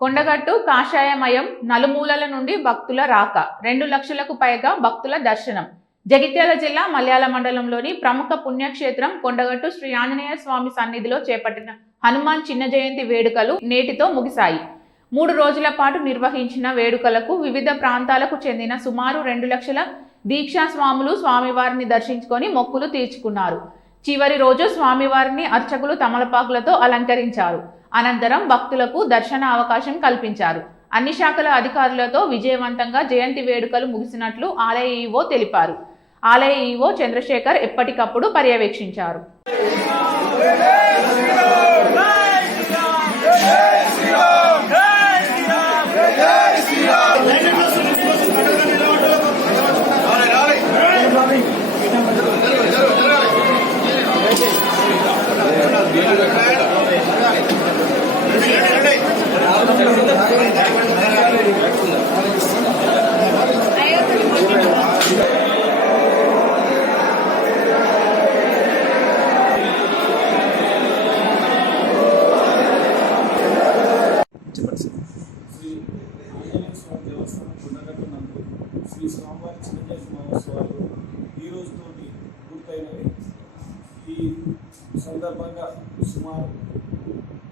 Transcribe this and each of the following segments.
కొండగట్టు కాషాయమయం నలుమూలల నుండి భక్తుల రాక 2 లక్షలకు పైగా భక్తుల దర్శనం. జగిత్యాల జిల్లా మల్యాల మండలంలోని ప్రముఖ పుణ్యక్షేత్రం కొండగట్టు శ్రీ ఆంజనేయ స్వామి సన్నిధిలో చేపట్టిన హనుమాన్ చిన్న జయంతి వేడుకలు నేటితో ముగిశాయి. 3 రోజుల పాటు నిర్వహించిన వేడుకలకు వివిధ ప్రాంతాలకు చెందిన సుమారు 2 లక్షల దీక్షా స్వాములు స్వామివారిని దర్శించుకొని మొక్కులు తీర్చుకున్నారు. చివరి రోజు స్వామివారిని అర్చకులు తమలపాకులతో అలంకరించారు. అనంతరం భక్తులకు దర్శన అవకాశం కల్పించారు. అన్ని శాఖల అధికారులతో విజయవంతంగా జయంతి వేడుకలు ముగిసినట్లు ఆలయ ఈవో తెలిపారు. ఆలయ ఈవో చంద్రశేఖర్ ఎప్పటికప్పుడు పర్యవేక్షించారు. శ్రీ స్వామివారి చిన్న జయంతి మహోత్సవాలు ఈ రోజుతో పూర్తయినవి. ఈ సందర్భంగా సుమారు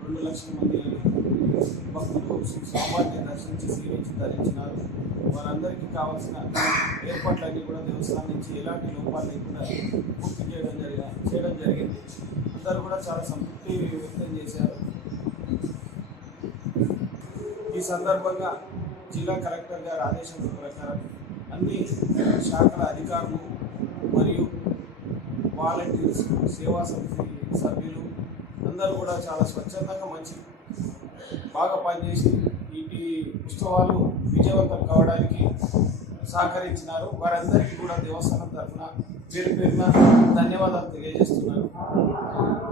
2 లక్షల మంది భక్తులు శ్రీ స్వామివారిని దర్శించి సేవించి ధరించినారు. వారందరికీ కావాల్సిన ఏర్పాట్లన్నీ కూడా దేవస్థానం నుంచి ఎలాంటి లోపాలు లేకుండా పూర్తి చేయడం జరిగింది. అందరూ కూడా చాలా సంతృప్తి వ్యక్తం చేశారు. ఈ సందర్భంగా జిల్లా కలెక్టర్ గారి ఆదేశాల ప్రకారం అన్ని శాఖల అధికారులు మరియు వాలంటీర్స్, సేవా సమితి సభ్యులు అందరూ కూడా చాలా స్వచ్ఛందంగా బాగా పనిచేసి ఈ ఉత్సవాలు విజయవంతం కావడానికి సహకరించినారు. వారందరికీ కూడా దేవస్థానం తరఫున పేరు పేరున ధన్యవాదాలు తెలియజేస్తున్నారు.